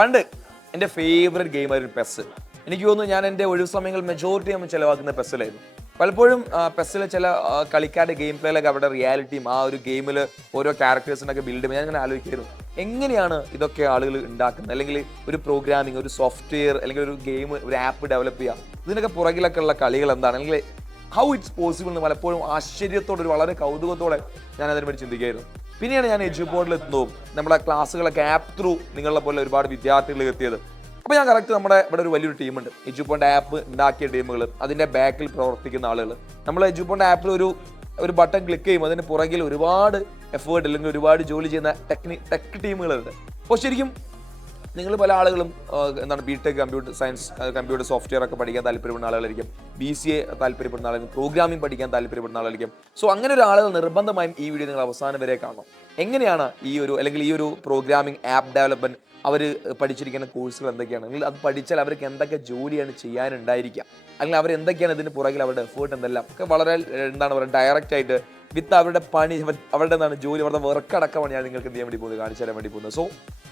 പണ്ട് എൻ്റെ favourite ഗെയിമായിരുന്നു pes. എനിക്ക് തോന്നുന്നു ഞാൻ എൻ്റെ ഒഴിവ് സമയങ്ങൾ മെജോറിറ്റി നമ്മൾ ചിലവാക്കുന്ന പെസ്സിലായിരുന്നു. പലപ്പോഴും പെസ്സിലെ ചില കളിക്കാരുടെ ഗെയിം പ്ലേയിലൊക്കെ അവരുടെ റിയാലിറ്റിയും ആ ഒരു ഗെയിമിൽ ഓരോ ക്യാരക്ടേഴ്സിനൊക്കെ ബിൽഡ് ചെയ്യുമ്പോൾ ഞാൻ ഇങ്ങനെ ആലോചിക്കായിരുന്നു, എങ്ങനെയാണ് ഇതൊക്കെ ആളുകൾ ഉണ്ടാക്കുന്നത്, അല്ലെങ്കിൽ ഒരു പ്രോഗ്രാമിംഗ്, ഒരു സോഫ്റ്റ്വെയർ, അല്ലെങ്കിൽ ഒരു ഗെയിം, ഒരു ആപ്പ് ഡെവലപ്പ് ചെയ്യുക, ഇതിനൊക്കെ പുറകിലൊക്കെ ഉള്ള കളികൾ എന്താണ്, അല്ലെങ്കിൽ ഹൗ ഇറ്റ്സ് പോസിബിൾ എന്ന് പലപ്പോഴും ആശ്ചര്യത്തോടെ, ഒരു വളരെ കൗതുകത്തോടെ ഞാൻ അതിനെപ്പറ്റി ചിന്തിക്കുകയായിരുന്നു. പിന്നെയാണ് ഞാൻ എഡ്യൂപോർട്ടിൽ എത്തുന്നതും നമ്മുടെ ക്ലാസ്സുകളൊക്കെ ആപ്പ് ത്രൂ നിങ്ങളെ പോലെ ഒരുപാട് വിദ്യാർത്ഥികൾ എത്തിയത്. അപ്പോൾ ഞാൻ കറക്റ്റ് നമ്മുടെ ഇവിടെ ഒരു വലിയൊരു ടീമുണ്ട്, എഡ്യൂപോണ്ട് ആപ്പ് ഉണ്ടാക്കിയ ടീമുകൾ, അതിൻ്റെ ബാക്കിൽ പ്രവർത്തിക്കുന്ന ആളുകൾ. നമ്മൾ എഡ്യൂപോണ്ട് ആപ്പിൽ ഒരു ബട്ടൺ ക്ലിക്ക് ചെയ്യുമ്പോൾ അതിന് പുറകിൽ ഒരുപാട് എഫേർട്ട് അല്ലെങ്കിൽ ഒരുപാട് ജോലി ചെയ്യുന്ന ടെക് ടീമുകളുണ്ട്. അപ്പോൾ ശരിക്കും നിങ്ങൾ പല ആളുകളും എന്താണ് B Tech computer science, computer software ഒക്കെ പഠിക്കാൻ താല്പര്യപ്പെടുന്ന ആളുകളായിരിക്കും, BCA താല്പര്യപ്പെടുന്ന ആളുകൾ, പ്രോഗ്രാമിംഗ് പഠിക്കാൻ താല്പര്യപ്പെടുന്ന ആളുകളായിരിക്കും. സോ അങ്ങനെ ഒരു ആളുകൾ നിർബന്ധമായും ഈ വീഡിയോ നിങ്ങൾ അവസാനം വരെ കാണണം. എങ്ങനെയാണ് ഈ ഒരു പ്രോഗ്രാമിംഗ് ആപ്പ് ഡെവലപ്മെന്റ് അവർ പഠിച്ചിരിക്കുന്ന കോഴ്സുകൾ എന്തൊക്കെയാണ്, അല്ലെങ്കിൽ അത് പഠിച്ചാൽ അവർക്ക് എന്തൊക്കെ ജോലിയാണ് ചെയ്യാനുണ്ടായിരിക്കുക, അല്ലെങ്കിൽ അവരെന്തൊക്കെയാണ് ഇതിന് പുറകിൽ അവരുടെ എഫേർട്ട് എന്തെല്ലാം ഒക്കെ വളരെ എന്താണ് പറയുക ഡയറക്റ്റ് ആയിട്ട് വിത്ത് അവരുടെ പണി, അവരുടെ എന്താണ് ജോലി, അവരുടെ വർക്ക് അടക്കമാണ് ഞാൻ നിങ്ങൾക്ക് എന്ത് ചെയ്യാൻ വേണ്ടി പോകുന്നത്, കാണിച്ചു തരാൻ വേണ്ടി പോകുന്നത്. സോ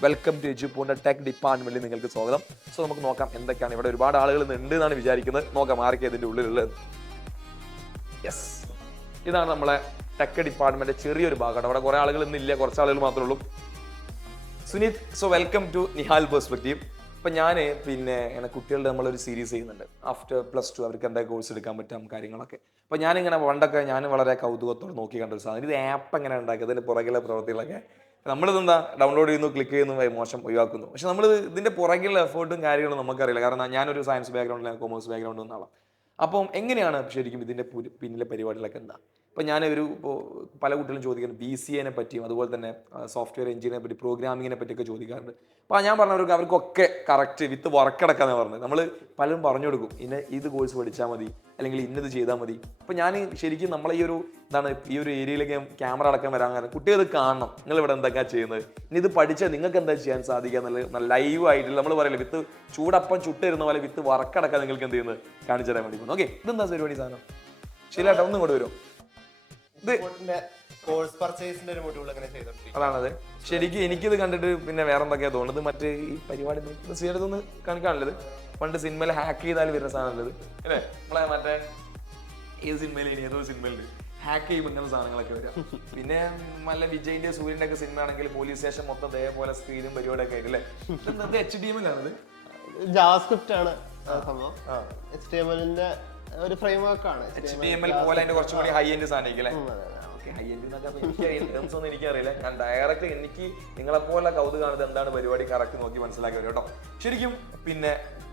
വെൽക്കം ടു എഡ്യൂപോണ്ട് ടെക് ഡിപ്പാർട്ട്മെന്റിൽ നിങ്ങൾക്ക് സ്വാഗതം. സോ നമുക്ക് നോക്കാം എന്തൊക്കെയാണ് ഇവിടെ ഒരുപാട് ആളുകൾ ഉണ്ട് എന്നാണ് വിചാരിക്കുന്നത്. നോക്കാം ആർക്കെ ഇതിൻ്റെ ഉള്ളിലുള്ളത്. യെസ്, ഇതാണ് നമ്മളെ ടെക് ഡിപ്പാർട്ട്മെന്റ് ചെറിയൊരു ഭാഗമാണ്. അവിടെ കുറെ ആളുകൾ ഇന്നില്ല, കുറച്ച് ആളുകൾ മാത്രമേ ഉള്ളൂ. Suneeth, so welcome to Nihal perspective. ഇപ്പം ഞാൻ ഇങ്ങനെ കുട്ടികളുടെ നമ്മളൊരു സീരീസ് ചെയ്യുന്നുണ്ട്, ആഫ്റ്റർ +2 അവർക്ക് എന്താ കോഴ്സ് എടുക്കാൻ പറ്റാം കാര്യങ്ങളൊക്കെ. അപ്പോൾ ഞാനിങ്ങനെ പണ്ടൊക്കെ ഞാൻ വളരെ കൗതുകത്തോടെ നോക്കി കണ്ട ഒരു സാധനം, ഇത് ആപ്പ് എങ്ങനെ ഉണ്ടാക്കിയത്, അതിൻ്റെ പുറകിലെ പ്രവൃത്തികളൊക്കെ നമ്മളിതെന്താ ഡൗൺലോഡ് ചെയ്യുന്നു, ക്ലിക്ക് ചെയ്യുന്നു, മോശം ഒഴിവാക്കുന്നു. പക്ഷെ നമ്മൾ ഇതിൻ്റെ പുറകിലുള്ള എഫേർട്ടും കാര്യങ്ങളും നമുക്കറിയില്ല. കാരണം ഞാനൊരു സയൻസ് ബാക്ക്ഗ്രൗണ്ടിൽ, കോമേഴ്സ് ബാക്ക്ഗ്രൗണ്ടിൽ നിന്ന ആളാണ്. അപ്പം എങ്ങനെയാണ് ശരിക്കും ഇതിൻ്റെ പിന്നിലെ പരിപാടികളൊക്കെ എന്താ? ഇപ്പം ഇപ്പോൾ പല കുട്ടികളും ചോദിക്കുന്നത് BCA പറ്റിയും അതുപോലെ തന്നെ സോഫ്റ്റ്വെയർ എഞ്ചിനീയറിനെ പറ്റി, പ്രോഗ്രാമിങ്ങിനെ പറ്റിയൊക്കെ ചോദിക്കാറുണ്ട്. അപ്പോൾ ഞാൻ പറഞ്ഞവർക്ക് അവർക്കൊക്കെ കറക്റ്റ് വിത്ത് വർക്ക് അടക്കാന്ന് പറഞ്ഞത്. നമ്മൾ പലരും പറഞ്ഞു കൊടുക്കും, ഇത് കോഴ്സ് പഠിച്ചാൽ മതി, അല്ലെങ്കിൽ ഇന്നത് ചെയ്താൽ മതി. അപ്പം ഞാൻ ശരിക്കും നമ്മളെ ഈ ഒരു ഏരിയയിലേക്ക് ക്യാമറ അടക്കം വരാൻ കാരണം കുട്ടികൾ കാണണം, നിങ്ങൾ ഇവിടെ എന്തൊക്കെയാണ് ചെയ്യുന്നത്, ഇനി ഇത് പഠിച്ചാൽ നിങ്ങൾക്ക് എന്താ ചെയ്യാൻ സാധിക്കുക എന്നുള്ള ലൈവ് ആയിട്ട് നമ്മൾ പറയില്ല, വിത്ത് ചൂടപ്പം ചുട്ടിരുന്ന പോലെ വിത്ത് വറക്കടക്കാൻ നിങ്ങൾക്ക് എന്ത് ചെയ്യുന്നത് കാണിച്ചു തരാൻ വേണ്ടി പോകുന്നു. ഓക്കെ, ഇതെന്താ പരിപാടി സാധനം? ശരിയാട്ടോ, ഒന്നും കൂടെ വരുമോ? അതാണത്. ശരിക്കും എനിക്കിത് കണ്ടിട്ട് പിന്നെ വേറെ എന്തൊക്കെയാ തോന്നുന്നത്, മറ്റേ ഈ പരിപാടി ഒന്ന് കാണിക്കാനുള്ളത് പണ്ട് സിനിമയിൽ ഹാക്ക് ചെയ്താൽ വരുന്ന സാധനമുള്ളത് അല്ലേ, നമ്മളെ മറ്റേ ഏത് സിനിമയിൽ ഏതോ സിനിമയിൽ ഹാക്ക് ചെയ്യുമ്പോൾ ഇങ്ങനെ സാധനങ്ങളൊക്കെ വരാം. പിന്നെ നല്ല വിജയിന്റെ സൂര്യന്റെ ഒക്കെ സിനിമ ആണെങ്കിൽ പോലീസ് സ്റ്റേഷൻ മൊത്തം ഇതേപോലെ സ്ക്രീനും പരിപാടിയൊക്കെ ആയിട്ട് അല്ലേ. HTML ജാവാസ്ക്രിപ്റ്റ് ആണ് സംഭവം. HTML ഒരു ഫ്രെയിംവർക്ക് ആണ്. HTML പോലെ അതിന്റെ കുറച്ചും കൂടി ഹൈ എൻഡ് സാധനം അല്ലേ. ഹൈ എൻഡ് എന്നൊക്കെ എനിക്കറിയില്ല. ഞാൻ ഡയറക്റ്റ് എനിക്ക് നിങ്ങളെപ്പോലെ കൗതുകാണത് എന്താണ് പരിപാടി കറക്റ്റ് നോക്കി മനസ്സിലാക്കി വരും കേട്ടോ. ശരിക്കും പിന്നെ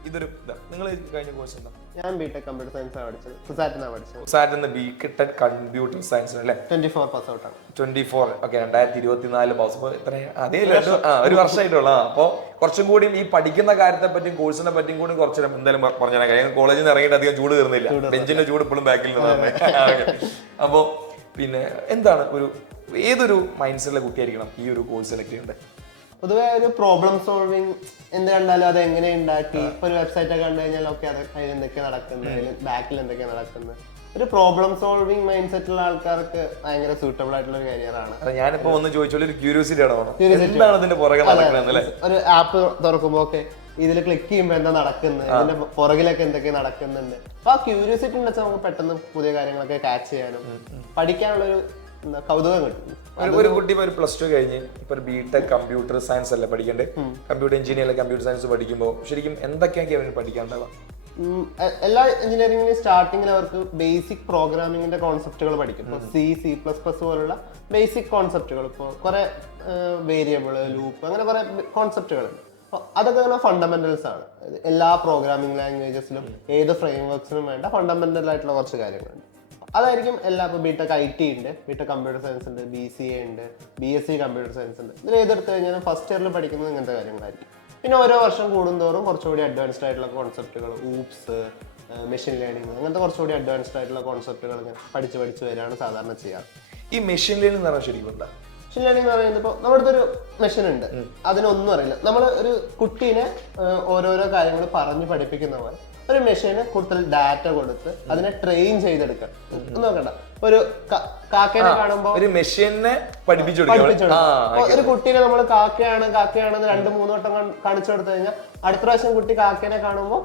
ഇതൊരു നിങ്ങൾ കഴിഞ്ഞ കോഴ്സ് എന്താ? ഞാൻ ബിടെക് കമ്പ്യൂട്ടർ സയൻസ് ആണ് പഠിച്ചത്. കുസാറ്റിനാണ് പഠിച്ചത്. കുസാറ്റിന്ന് ബിടെക് കമ്പ്യൂട്ടർ സയൻസ് അല്ലേ. 24 പാസ് ഔട്ട് ആണ്. 24 ഓക്കെ, 2024 പാസ്. അപ്പോൾ എത്ര അതേ ഒരു വർഷമായിട്ടുള്ള. അപ്പോൾ കുറച്ചും കൂടി ഈ പഠിക്കുന്ന കാര്യത്തെ പറ്റിയും കോഴ്സിനെ പറ്റിയും കൂടി കുറച്ച് എന്തായാലും പറഞ്ഞാൽ കാര്യം കോളേജിൽ നിന്ന് ഇറങ്ങിയിട്ട് അധികം ചൂട് തീർന്നില്ല, ബെഞ്ചിന്റെ ചൂട് ഇപ്പോഴും ബാക്കിൽ നിന്ന്. അപ്പോൾ പിന്നെ എന്താണ് ഏതൊരു മൈൻഡ് സെറ്റിലെ കുട്ടിയായിരിക്കണം ഈ ഒരു കോഴ്സ് സെലക്ട് ചെയ്യേണ്ടത്? പൊതുവെ ഒരു പ്രോബ്ലം സോൾവിങ് എന്ത് കണ്ടാലും അത് എങ്ങനെ ഉണ്ടാക്കി, ഇപ്പൊ ഒരു വെബ്സൈറ്റ് ഒക്കെ കണ്ടു കഴിഞ്ഞാൽ ഒക്കെ അത് അതിൽ എന്തൊക്കെയാണ് നടക്കുന്നത്, ബാക്കിൽ എന്തൊക്കെയാണ് നടക്കുന്നത്, ഒരു പ്രോബ്ലം സോൾവിങ് മൈൻഡ് സെറ്റുള്ള ആൾക്കാർക്ക് ഭയങ്കര സൂട്ടബിൾ ആയിട്ടുള്ള ഒരു കരിയറാണ്. ഞാനിപ്പോ ഒന്ന് ചോദിച്ചോളൂ, ഒരു ക്യൂരിയോസിറ്റി ഒരു ആപ്പ് തുറക്കുമ്പോ ഒക്കെ ഇതിൽ ക്ലിക്ക് ചെയ്യുമ്പോൾ എന്താ നടക്കുന്നത്, ഇതിന്റെ പുറകിലൊക്കെ എന്തൊക്കെ നടക്കുന്നുണ്ട്. അപ്പൊ ആ ക്യൂരിയോസിറ്റി ഉണ്ടെച്ചാൽ നമുക്ക് പെട്ടെന്ന് പുതിയ കാര്യങ്ങളൊക്കെ ക്യാച്ച് ചെയ്യാനും പഠിക്കാനുള്ളൊരു കൗതുകം കിട്ടും. ഒരു കുട്ടി ഇപ്പൊ ഒരു +2 കഴിഞ്ഞ് ഇപ്പൊ ഒരു ബിടെക് കമ്പ്യൂട്ടർ സയൻസ് അല്ലേ പഠിക്കേണ്ടത്, കമ്പ്യൂട്ടർ എഞ്ചിനീയർ കമ്പ്യൂട്ടർ സയൻസ് പഠിക്കുമ്പോൾ ശരിക്കും എന്തൊക്കെയാണ് അവന് പഠിക്കാനുണ്ടാവുക? എല്ലാ എഞ്ചിനീയറിംഗിനും സ്റ്റാർട്ടിങ്ങിൽ അവർക്ക് ബേസിക് പ്രോഗ്രാമിങ്ങിന്റെ കോൺസെപ്റ്റുകൾ പഠിക്കും. ഇപ്പോൾ C++ പോലുള്ള ബേസിക് കോൺസെപ്റ്റുകൾ, ഇപ്പോൾ കുറെ വേരിയബിൾ, ലൂപ്പ്, അങ്ങനെ കുറെ കോൺസെപ്റ്റുകൾ. അപ്പോൾ അതൊക്കെ അങ്ങനെ ഫണ്ടമെന്റൽസ് ആണ്. എല്ലാ പ്രോഗ്രാമിംഗ് ലാംഗ്വേജസിലും ഏത് ഫ്രെയിംവർക്സിനും വേണ്ട ഫണ്ടമെന്റൽ ആയിട്ടുള്ള കുറച്ച് കാര്യങ്ങളുണ്ട്. അതായിരിക്കും എല്ലാ. ഇപ്പോൾ ബിടെക് IT ഉണ്ട്, ബിടെക് കമ്പ്യൂട്ടർ സയൻസ് ഉണ്ട്, BCA ഉണ്ട്, BSc കമ്പ്യൂട്ടർ സയൻസ് ഉണ്ട്. ഇതിൽ ഏതെടുത്ത് കഴിഞ്ഞാലും ഫസ്റ്റ് ഇയറിൽ പഠിക്കുന്നത് ഇങ്ങനത്തെ കാര്യങ്ങളായിരിക്കും. പിന്നെ ഓരോ വർഷം കൂടുന്തോറും കുറച്ചുകൂടി അഡ്വാൻസ്ഡ് ആയിട്ടുള്ള കോൺസെപ്റ്റുകൾ, ഊപ്സ്, മെഷീൻ ലേണിംഗ്, അങ്ങനത്തെ കുറച്ചുകൂടി അഡ്വാൻസ്ഡ് ആയിട്ടുള്ള കോൺസെപ്റ്റുകൾ പഠിച്ച് വരികയാണ് സാധാരണ ചെയ്യാറ്. ഈ മെഷീൻ ലേണിംഗ് എന്ന് പറഞ്ഞാൽ ശരിക്കും എന്താ? മെഷീൻ ലേണിംഗ് എന്ന് പറയുന്നത് ഇപ്പോൾ നമ്മുടെ അടുത്തൊരു മെഷീൻ ഉണ്ട്, അതിനൊന്നും അറിയില്ല. നമ്മൾ ഒരു കുട്ടീനെ ഓരോരോ കാര്യങ്ങൾ പറഞ്ഞ് പഠിപ്പിക്കുന്ന പോലെ ഒരു മെഷീന് കൂടുതൽ ഡാറ്റ കൊടുത്ത് അതിനെ ട്രെയിൻ ചെയ്തെടുക്കണം. നോക്കണ്ട, ഒരു കാക്കേനെ കാണുമ്പോ ഒരു മെഷീനെ പഠിപ്പിച്ചു ഒരു കുട്ടീനെ നമ്മൾ കാക്കയാണെന്ന് 2-3 വട്ടം കാണിച്ചു കൊടുത്തു കഴിഞ്ഞാൽ അടുത്ത പ്രാവശ്യം കുട്ടി കാക്കേനെ കാണുമ്പോ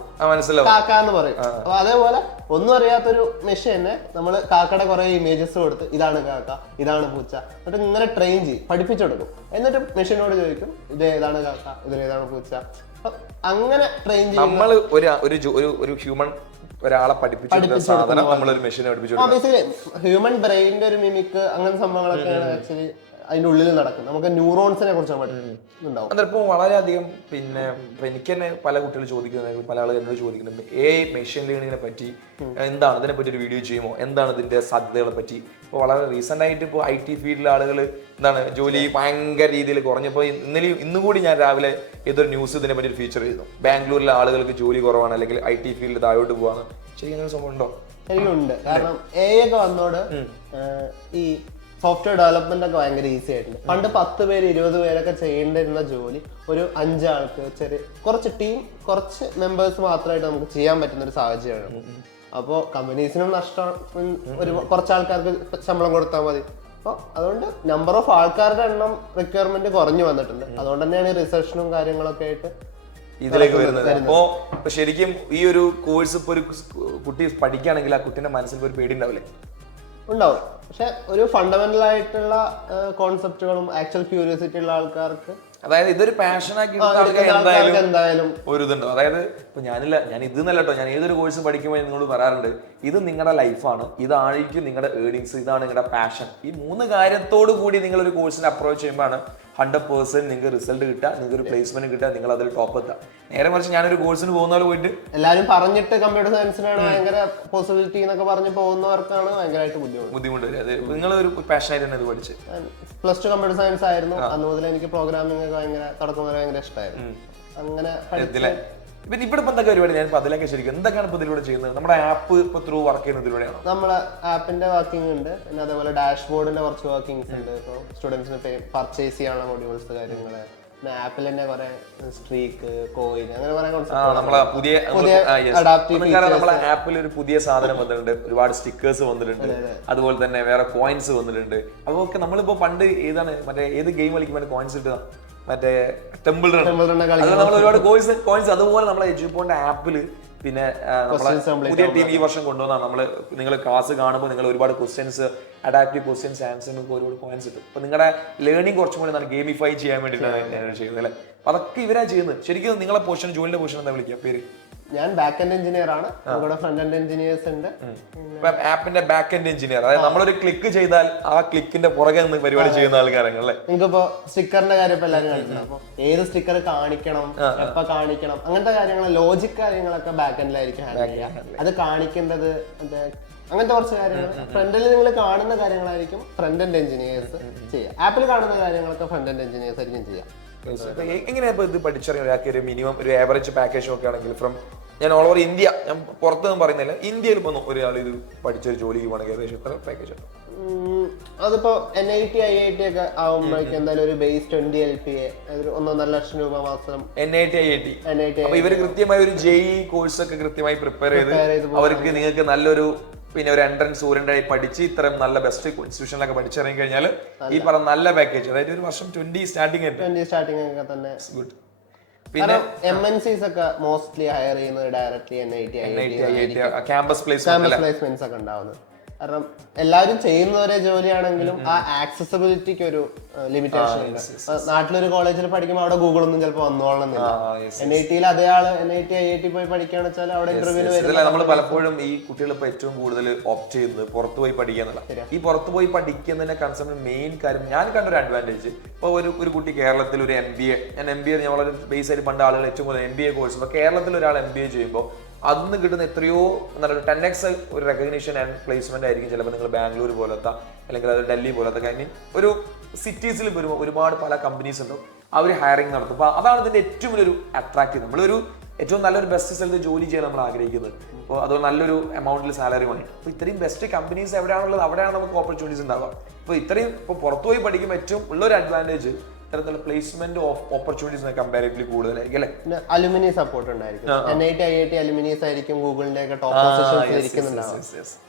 കാക്ക എന്ന് പറയും. അപ്പൊ അതേപോലെ ഒന്നും അറിയാത്തൊരു മെഷീനെ നമ്മൾ കാക്കയുടെ കുറെ ഇമേജസ് കൊടുത്ത് ഇതാണ് കാക്ക, ഇതാണ് പൂച്ച, എന്നിട്ട് ഇങ്ങനെ ട്രെയിൻ ചെയ്യും, പഠിപ്പിച്ചു കൊടുക്കും. എന്നിട്ട് മെഷീനോട് ചോദിക്കും ഇത് ഏതാണ് കാക്ക, ഇതിലേതാണ് പൂച്ച. അങ്ങനെ ട്രെയിൻ ചെയ്യും. നമ്മൾ ഒരു ഹ്യൂമൻ ഒരാളെ പഠിപ്പിച്ചു സാധനം നമ്മളൊരു മെഷീനെ പഠിപ്പിച്ചു. ഹ്യൂമൻ ബ്രെയിനിന്റെ ഒരു മിമിക്ക് അങ്ങനെ സംഭവങ്ങളൊക്കെയാണ് ആക്ച്വലി അതിന്റെ ഉള്ളിൽ നടക്കും. നമുക്ക് ന്യൂറോൺസിനെ കുറിച്ച് പഠിക്കുന്നുണ്ടാവും. അതിപ്പോൾ വളരെയധികം പിന്നെ എനിക്ക് തന്നെ പല കുട്ടികൾ ചോദിക്കുന്നത്, പല ആളുകൾ എന്നോട് ചോദിക്കുന്നുണ്ട് മെഷീൻ ലേണിങ്ങിനെ പറ്റി എന്താണ്, ഇതിനെ പറ്റി ഒരു വീഡിയോ ചെയ്യുമോ, എന്താണ് ഇതിന്റെ സാധ്യതകളെ പറ്റി. ഇപ്പോൾ വളരെ റീസെന്റ് ആയിട്ട് ഇപ്പോൾ IT ഫീൽഡിലെ ആളുകൾ എന്താണ് ജോലി ഭയങ്കര രീതിയിൽ കുറഞ്ഞപ്പോൾ ഇന്നുകൂടി ഞാൻ രാവിലെ ഏതൊരു ന്യൂസ് ഇതിനെ പറ്റി ഒരു ഫീച്ചർ ചെയ്തു. ബാംഗ്ലൂരിലെ ആളുകൾക്ക് ജോലി കുറവാണ്, അല്ലെങ്കിൽ IT ഫീൽഡ് താഴോട്ട് പോവാണ്. ശരിക്കും സംഭവം ഉണ്ടോ? ശരിക്കുണ്ട്. കാരണം AI ഒക്കെ വന്നോട് ഈ സോഫ്റ്റ്വെയർ ഡെവലപ്മെന്റ് ഒക്കെ ഭയങ്കര ഈസി ആയിട്ടുണ്ട്. പണ്ട് 10 പേര് 20 പേരൊക്കെ ചെയ്യേണ്ടിരുന്ന ജോലി ഒരു 5 ആൾക്ക് കുറച്ച് മെമ്പേഴ്സ് മാത്രമായിട്ട് നമുക്ക് ചെയ്യാൻ പറ്റുന്ന ഒരു സാഹചര്യമാണ്. അപ്പോൾ കമ്പനീസിനും നഷ്ടം, കുറച്ച് ആൾക്കാർക്ക് ശമ്പളം കൊടുത്താൽ മതി. അപ്പോൾ അതുകൊണ്ട് നമ്പർ ഓഫ് ആൾക്കാരുടെ എണ്ണം റിക്വയർമെന്റ് കുറഞ്ഞു വന്നിട്ടുണ്ട്. അതുകൊണ്ട് തന്നെയാണ് റിസർച്ചിനും കാര്യങ്ങളൊക്കെ ആയിട്ട് ഇതിലേക്ക് വരുന്നത്. അപ്പോ ശരിക്കും ഈ ഒരു കോഴ്സ് ഇപ്പൊ ഒരു കുട്ടി പഠിക്കുകയാണെങ്കിൽ ആ കുട്ടീന്റെ മനസ്സിൽ ഒരു പേടി ഉണ്ടാവില്ലേ? ഉണ്ടാവും. പക്ഷെ ഒരു ഫണ്ടമെന്റൽ ആയിട്ടുള്ള കോൺസെപ്റ്റുകളും ആക്ച്വൽ ക്യൂരിയോസിറ്റി ഉള്ള ആൾക്കാർക്ക്, അതായത് ഇതൊരു പാഷനാക്കി എന്തായാലും ഒരു ഇതുണ്ടോ. അതായത് ഇപ്പൊ ഞാൻ ഇതെന്നല്ല കേട്ടോ, ഞാൻ ഏതൊരു കോഴ്സ് പഠിക്കുമ്പോൾ നിങ്ങളോട് പറയാറുണ്ട്, ഇത് നിങ്ങളുടെ ലൈഫാണ്, ഇതായിരിക്കും നിങ്ങളുടെ ഏർണിങ്സ്, ഇതാണ് നിങ്ങളുടെ പാഷൻ. ഈ 3 കാര്യത്തോടു കൂടി നിങ്ങൾ ഒരു കോഴ്സിനെ അപ്രോച്ച് ചെയ്യുമ്പോഴാണ് 100% നിങ്ങൾക്ക് റിസൾട്ട് കിട്ടുക, നിങ്ങൾക്ക് ഒരു പ്ലേസ്മെന്റ് കിട്ടുക, നിങ്ങൾ അതിൽ ടോപ്പ് എത്താം. നേരെ മറിച്ച് ഞാനൊരു കോഴ്സിന് പോകുന്ന പോലെ പോയിട്ട് എല്ലാവരും പറഞ്ഞിട്ട് കമ്പ്യൂട്ടർ സയൻസിനാണ് ഭയങ്കര പോസിബിലിറ്റി എന്നൊക്കെ പറഞ്ഞ് പോകുന്നവർക്കാണ് ഭയങ്കരമായിട്ട് ബുദ്ധിമുട്ട്. നിങ്ങൾ ഒരു പാഷനായിട്ട് തന്നെ ഇത് പഠിച്ച് +2 കമ്പ്യൂട്ടർ സയൻസ് ആയിരുന്നു. അന്ന് മുതൽ എനിക്ക് പ്രോഗ്രാമിംഗ് ഒക്കെ തുടക്കം വരെ ഭയങ്കര ഇഷ്ടമായിരുന്നു. അങ്ങനെ ഇവിടെ എന്തൊക്കെ പരിപാടി? ഞാൻ അതിലേക്ക് ശരിക്കും എന്തൊക്കെയാണ് ഇപ്പൊ ഇതിലൂടെ ചെയ്യുന്നത്? നമ്മുടെ ആപ്പ് ഇപ്പൊ ത്രൂ വർക്ക് ചെയ്യുന്നത് ഇതിലൂടെയാണോ? നമ്മുടെ ആപ്പിന്റെ വർക്കിംഗ് ഉണ്ട്, പിന്നെ അതേപോലെ ഡാഷ്ബോർഡിന്റെ കുറച്ച് വർക്കിംഗ്സ് ഉണ്ട്. ഇപ്പോൾ സ്റ്റുഡൻസിന് പർച്ചേസ് ചെയ്യാനുള്ള മൊഡ്യൂൾസ് കാര്യങ്ങള്, പിന്നെ ആപ്പിൽ തന്നെ കുറെ സ്ട്രീക്ക്, കോയിൻ, അങ്ങനെ കുറെ നമ്മളെ ആപ്പിൽ ഒരു പുതിയ സാധനം വന്നിട്ടുണ്ട്, ഒരുപാട് സ്റ്റിക്കേഴ്സ് വന്നിട്ടുണ്ട്, അതുപോലെ തന്നെ വേറെ കോയിൻസ് വന്നിട്ടുണ്ട്. അതൊക്കെ നമ്മളിപ്പോ പണ്ട് മറ്റേ ഏത് ഗെയിം കളിക്കുമ്പോൾ കോയിൻസ് കിട്ടുക, മറ്റേ ടെമ്പിൾ റൺ, നമ്മൾ ഒരുപാട് കോയിൻസ് അതുപോലെ നമ്മളെ എഡ്യൂപോയിന്റ് ആപ്പില്. പിന്നെ പുതിയ ടീം ഈ വർഷം കൊണ്ടുവന്നാണ്. നിങ്ങൾ ക്ലാസ് കാണുമ്പോൾ നിങ്ങൾ ഒരുപാട് ക്വസ്റ്റ്യൻസ്, അഡാപ്റ്റീവ് ക്വസ്റ്റ്യൻസ് ആൻസറിനൊക്കെ ഒരുപാട് കോയിൻസ് കിട്ടും. അപ്പൊ നിങ്ങളുടെ ലേണിംഗ് കുറച്ചും കൂടി ഗെയിമിഫൈ ചെയ്യാൻ വേണ്ടിയിട്ടാണ് ചെയ്യുന്നത് അല്ലേ? അതൊക്കെ ഇവരാ ചെയ്യുന്നത്. ശരിക്കും നിങ്ങളെ പൊസിഷൻ, ജോലിയുടെ പൊസിഷൻ എന്താ വിളിക്കുക പേര്? ഞാൻ ബാക്ക് എൻഡ് എഞ്ചിനീയർ ആണ്. ഇവിടെ ഫ്രണ്ട് എൻഡ് എഞ്ചിനീയേഴ്സ് ഉണ്ട്. ആപ്പിന്റെ ബാക്ക് എൻഡ് എഞ്ചിനീയർ, അതായത് നമ്മളൊരു ക്ലിക്ക് ചെയ്താൽ ആ ക്ലിക്കിന്റെ പുറകെ നിന്ന് പരിപാടി ചെയ്യുന്ന ആൾക്കാരാണ് അല്ലേ? നിങ്ങൾക്കിപ്പോ സ്റ്റിക്കറിന്റെ കാര്യം ഇപ്പൊ എല്ലാവരും കണ്ടിട്ടുണ്ട്. അപ്പൊ ഏത് സ്റ്റിക്കർ കാണിക്കണം, എപ്പോ കാണിക്കണം, അങ്ങനത്തെ കാര്യങ്ങൾ, ലോജിക് കാര്യങ്ങളൊക്കെ ബാക്ക് എൻഡിലായിരിക്കും ഹാൻഡിൽ ചെയ്യുക. അത് കാണിക്കേണ്ടത് അങ്ങനത്തെ കുറച്ച് കാര്യങ്ങൾ ഫ്രണ്ടിൽ നിങ്ങൾ കാണുന്ന കാര്യങ്ങളായിരിക്കും ഫ്രണ്ട് എൻഡ് എഞ്ചിനീയേഴ്സ് ചെയ്യുക. ആപ്പിൽ കാണുന്ന കാര്യങ്ങളൊക്കെ ഫ്രണ്ട് എൻഡ് എഞ്ചിനീയേഴ്സ് ആയിരിക്കും ചെയ്യുക. എങ്ങനെയാ ഇത് പഠിച്ചറിയാം ഒരാൾക്ക് ഒരു മിനിമം ഒരു ആവറേജ് പാക്കേജ് ഒക്കെ ആണെങ്കിൽ ഫ്രം ഞാൻ ഓൾ ഓവർ ഇന്ത്യ, ഞാൻ പുറത്തൊന്നും പറയുന്നില്ല, ഇന്ത്യയിൽ ഇപ്പൊ ഒരാൾ ഇത് പഠിച്ചൊരു ജോലിക്ക് പോകണമെങ്കിൽ ഏകദേശം എത്ര പാക്കേജ് ഉണ്ട്? അതിപ്പോ NIT IIT ഒക്കെ ആവുമ്പോഴേക്കും എന്തായാലും ഒരു ബേസ് 20 LPA 1.5 ലക്ഷം രൂപ മാസം. NIT IIT അപ്പൊ ഇവര് കൃത്യമായി ഒരു JEE കോഴ്സ് ഒക്കെ കൃത്യമായി പ്രിപ്പയർ ചെയ്ത് അവർക്ക് നിങ്ങൾക്ക് നല്ലൊരു പിന്നെ ഒരു എൻട്രൻസ് ഓറിയന്റഡ് പഠിച്ച് ഇത്തരം നല്ല ബെസ്റ്റ് ഇൻസ്റ്റിറ്റ്യൂഷനിലൊക്കെ പഠിച്ചിറങ്ങി കഴിഞ്ഞാൽ ഈ പറഞ്ഞ നല്ല പാക്കേജ്, അതായത് ഒരു വർഷം 20 സ്റ്റാർട്ടിംഗ് ഒക്കെ തന്നെ ഗുഡ്. പിന്നെ MNCs ഒക്കെ മോസ്റ്റ്ലി ഹയർ ചെയ്യുന്നത് directly NIT IIT campus placements ഒക്കെ ഉണ്ടാവുന്നത്. കാരണം എല്ലാവരും ചെയ്യുന്ന ഒരേ ജോലിയാണെങ്കിലും ആ ആക്സസിബിലിറ്റിക്ക് ഒരു ലിമിറ്റേഷൻ ഉണ്ട്. നാട്ടിലൊരു കോളേജിൽ പഠിക്കുമ്പോൾ അവിടെ ഗൂഗിൾ ഒന്നും ചിലപ്പോൾ വന്നോളണമെന്നില്ല. NIT-ൽ അതേ ആള് NIT IIT പോയി പഠിക്കുകയാണെന്ന് വെച്ചാൽ അവിടെ ഇന്റർവ്യൂവിന് വരുന്നത്. നമ്മൾ പലപ്പോഴും ഈ കുട്ടികൾ ഇപ്പൊ ഏറ്റവും കൂടുതൽ ഓപ്റ്റ് ചെയ്യുന്നത് പുറത്തു പോയി പഠിക്കാന്നുള്ള. ഈ പുറത്തു പോയി പഠിക്കുന്നതിന്റെ കൺസെപ്റ്റ് മെയിൻ കാര്യം ഞാൻ കണ്ടൊരു അഡ്വാൻറ്റേജ്, ഇപ്പൊ ഒരു കുട്ടി കേരളത്തിൽ ഒരു MBA, ഞാൻ MBA വളരെ ബേസ് ആയിട്ട് പണ്ട് ആളുകൾ ഏറ്റവും കൂടുതൽ MBA കോഴ്സ്, ഇപ്പൊ കേരളത്തിൽ ഒരാൾ MBA ചെയ്യുമ്പോൾ അതിന് കിട്ടുന്ന എത്രയോ 10x ഒരു റെക്കഗ്നീഷൻ ആൻഡ് പ്ലേസ്മെന്റ് ആയിരിക്കും ചിലപ്പോൾ നിങ്ങൾ ബാംഗ്ലൂർ പോലത്തെ അല്ലെങ്കിൽ അത് ഡൽഹി പോലത്തെ കാര്യം ഒരു സിറ്റീസിൽ വരുമ്പോൾ ഒരുപാട് പല കമ്പനീസ് ഉണ്ടാവും, അവർ ഹയറിംഗ് നടത്തും. അപ്പോൾ അതാണ് ഇതിന്റെ ഏറ്റവും വലിയൊരു അട്രാക്റ്റീവ്. നമ്മളൊരു ഏറ്റവും നല്ലൊരു ബെസ്റ്റ് സ്ഥലത്ത് ജോലി ചെയ്യാൻ നമ്മൾ ആഗ്രഹിക്കുന്നത്. അപ്പോൾ അത് നല്ലൊരു എമൗണ്ടിൽ സാലറി വേണം. അപ്പോൾ ഇത്രയും ബെസ്റ്റ് കമ്പനീസ് എവിടെയാണുള്ളത് അവിടെയാണ് നമുക്ക് ഓപ്പർച്യൂണിറ്റീസ് ഉണ്ടാവുക. അപ്പോൾ ഇത്രയും ഇപ്പോൾ പുറത്തു പോയി പഠിക്കുമ്പോൾ ഏറ്റവും ഉള്ളൊരു അഡ്വാൻറ്റേജ് ഇത്തരത്തിലുള്ള പ്ലേസ്മെന്റ് ഓപ്പർച്യൂണിറ്റീസ് കമ്പാരിറ്റീവ്ലി കൂടുതലായിരിക്കും അല്ലേ? പിന്നെ അലുമിനി സപ്പോർട്ട് ഉണ്ടായിരിക്കും. NIT IIT അലുമിനീസ് ആയിരിക്കും ഗൂഗിളിന്റെ ഒക്കെ ടോപ്പ് പൊസിഷൻസിൽ ഇരിക്കുന്നുണ്ടാവും.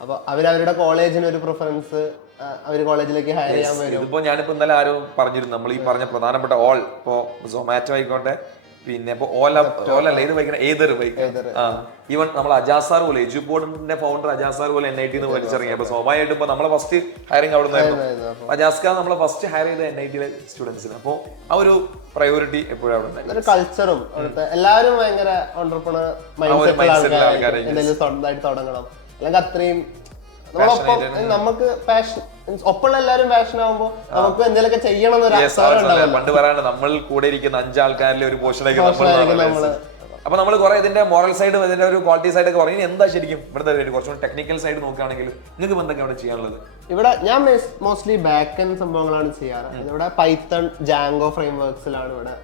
അപ്പൊ അവരുടെ കോളേജിന് ഒരു പ്രിഫറൻസ്, അവര് കോളേജിലേക്ക് ഹയർ ചെയ്യാൻ വരും. ഇതിപ്പോ ഞാനിപ്പോ ഇന്നലെ ആരോ പറഞ്ഞിരുന്നു, നമ്മൾ ഈ പറഞ്ഞ പ്രധാനപ്പെട്ട ഓൾ ഇപ്പോ സൊമാറ്റോ ആയിക്കോട്ടെ, പിന്നെ ഇപ്പൊ ഓലല്ല ഇത് വയ്ക്കുന്ന ഏതൊരു ബൈക്ക്, ഈവൻ നമ്മൾ അജാസാർ പോലെ എജുബോർഡിന്റെ ഫൗണ്ടർ അജാസാർ പോലെ NIT വലിച്ചിറങ്ങി. അപ്പൊ സ്വാഭാവികമായിട്ടും ഇപ്പൊ നമ്മളെ ഫസ്റ്റ് ഹയറിംഗ് അവിടെ നിന്നായിരുന്നു. അജാസ്ക നമ്മളെ ഫസ്റ്റ് ഹയർ ചെയ്ത NIT സ്റ്റുഡൻസിന്. അപ്പോൾ ആ ഒരു പ്രയോറിറ്റി എപ്പോഴും അവിടെ ഉണ്ടായിരുന്നു. കൾച്ചറും അവിടുത്തെ എല്ലാവരും ഭയങ്കര ഓണ്ടർപ്രണർ മൈൻഡ് ആൾക്കാർ, എന്തെങ്കിലും സ്വന്തമായിട്ട് തുടങ്ങണം, അല്ലെങ്കിൽ അത്രയും നമ്മളൊപ്പം നമുക്ക് പാഷൻ, ഒപ്പമുള്ള എല്ലാവരും പാഷൻ ആകുമ്പോൾ നമുക്ക് എന്തെങ്കിലുമൊക്കെ ചെയ്യണം എന്നൊരു പണ്ട് പറയാണ്ട് നമ്മൾ കൂടെ ഇരിക്കുന്ന 5 ആൾക്കാരിലെ ഒരു പോർഷനൊക്കെ നമ്മള്. അപ്പൊ നമ്മൾ കുറെ ഇതിന്റെ മോറൽ സൈഡ്, ഇതിന്റെ ഒരു ക്വാളിറ്റി സൈഡ് ഒക്കെ പറയും. എന്താ ശരിക്കും ഇവിടുത്തെ കുറച്ചുകൂടി ടെക്നിക്കൽ സൈഡ് നോക്കുകയാണെങ്കിൽ നിങ്ങൾക്ക് എന്തൊക്കെ അവിടെ ചെയ്യാനുള്ളത്? ഇവിടെ ഞാൻ മോസ്റ്റ്ലി ബാക്ക് എൻഡ് സംഭവങ്ങളാണ് ചെയ്യാറ്. ഇവിടെ പൈത്തൺ, ജാങ്കോ ഫ്രെയിം വർക്സിലാണ് ഇവിടെ